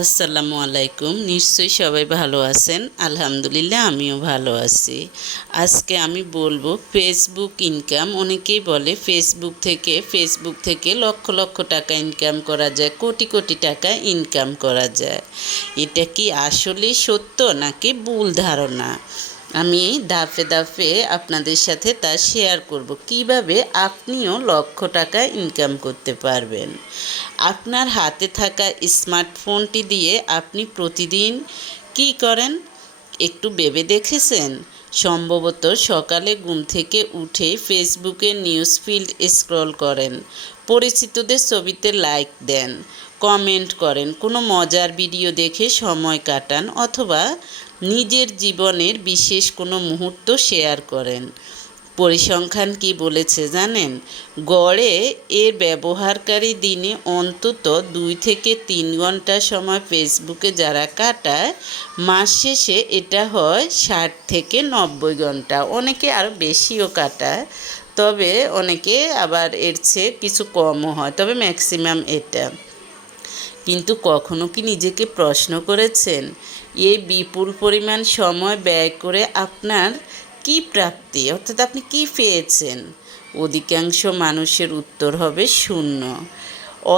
আসসালামু আলাইকুম। নিশ্চয়ই সবাই ভালো আছেন। আলহামদুলিল্লাহ আমিও ভালো আছি। আজকে আমি বলবো ফেসবুক ইনকাম। অনেকেই বলে ফেসবুক থেকে লক্ষ লক্ষ টাকা ইনকাম করা যায়, কোটি কোটি টাকা ইনকাম করা যায়। এটা কি আসলেই সত্য নাকি ভুল ধারণা? আমি ধাপে ধাপে আপনাদের সাথে তা শেয়ার করব, কিভাবে আপনিও লক্ষ টাকা ইনকাম করতে পারবেন। আপনার হাতে থাকা স্মার্টফোনটি দিয়ে আপনি প্রতিদিন কি করেন একটু ভেবে দেখেছেন? সম্ভবত সকালে ঘুম থেকে উঠে ফেসবুকে নিউজ ফিল্ড স্ক্রল করেন, পরিচিতদের ছবিতে লাইক দেন, কমেন্ট করেন, কোনো মজার ভিডিও দেখে সময় কাটান, অথবা নিজের জীবনের বিশেষ কোনো মুহূর্ত শেয়ার করেন। পরিসংখ্যান কি বলেছে জানেন? গড়ে এর ব্যবহারকারী দিনে অন্তত 2 থেকে 3 ঘন্টা সময় ফেসবুকে যারা কাটায়, মাস শেষে এটা হয় 60 থেকে 90 ঘন্টা। অনেকে আরও বেশিও কাটায়, তবে অনেকে আবার এর চেয়ে কিছু কমও হয়, তবে ম্যাক্সিমাম এটা। কিন্তু কখনো কি নিজেকে প্রশ্ন করেছেন, এই বিপুল পরিমাণ সময় ব্যয় করে আপনার কী প্রাপ্তি, অর্থাৎ আপনি কী পেয়েছেন? অধিকাংশ মানুষের উত্তর হবে শূন্য।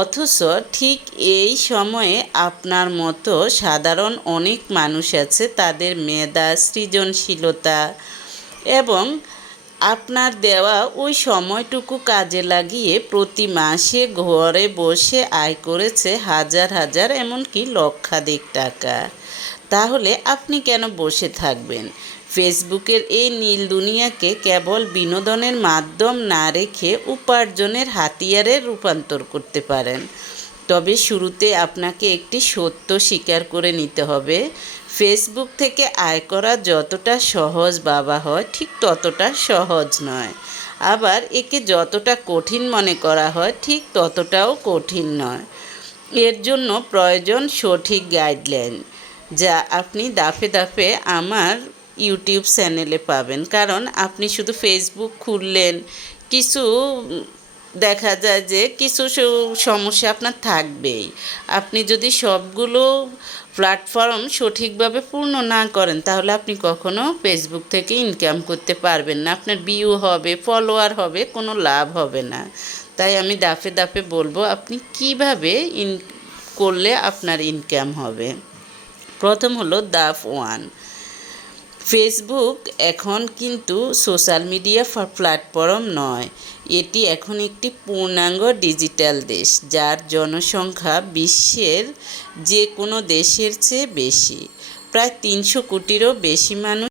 অথচ ঠিক এই সময়ে আপনার মতো সাধারণ অনেক মানুষ আছে, তাদের মেধা, সৃজনশীলতা এবং আপনার দেওয়া ওই সময়টুকু কাজে লাগিয়ে প্রতি মাসে ঘরে বসে আয় করেছে হাজার হাজার, এমনকি লক্ষাধিক টাকা। তাহলে আপনি কেন বসে থাকবেন? ফেসবুকের এই নীল দুনিয়াকে কেবল বিনোদনের মাধ্যম না রেখে উপার্জনের হাতিয়ারে রূপান্তর করতে পারেন। তবে শুরুতে আপনাকে একটি সত্য স্বীকার করে নিতে হবে, ফেসবুক থেকে আয় করা যতটা সহজ ভাবা হয় ঠিক ততটা সহজ নয়। আবার একে যতটা কঠিন মনে করা হয় ঠিক ততটাও কঠিন নয়। এর জন্য প্রয়োজন সঠিক গাইডলাইন, যা আপনি ধাপে ধাপে আমার ইউটিউব চ্যানেলে পাবেন। কারণ আপনি শুধু ফেসবুক খুললেন, কিছু দেখা যায় যে কিছু সমস্যা আপনার থাকবেই। আপনি যদি সবগুলো প্ল্যাটফর্ম সঠিকভাবে পূর্ণ না করেন, তাহলে আপনি কখনো ফেসবুক থেকে ইনকাম করতে পারবেন না। আপনার ভিউ হবে, ফলোয়ার হবে, কোনো লাভ হবে না। তাই আমি ধাপে ধাপে বলবো আপনি কিভাবে করলে আপনার ইনকাম হবে। প্রথম হলো ধাপ 1। ফেসবুক এখন কিন্তু সোশ্যাল মিডিয়া প্ল্যাটফর্ম নয়, এটি এখন একটি পূর্ণাঙ্গ ডিজিটাল দেশ, যার জনসংখ্যা বিশ্বের যে কোনো দেশের চেয়ে বেশি। প্রায় 300 কোটিরও বেশি মানুষ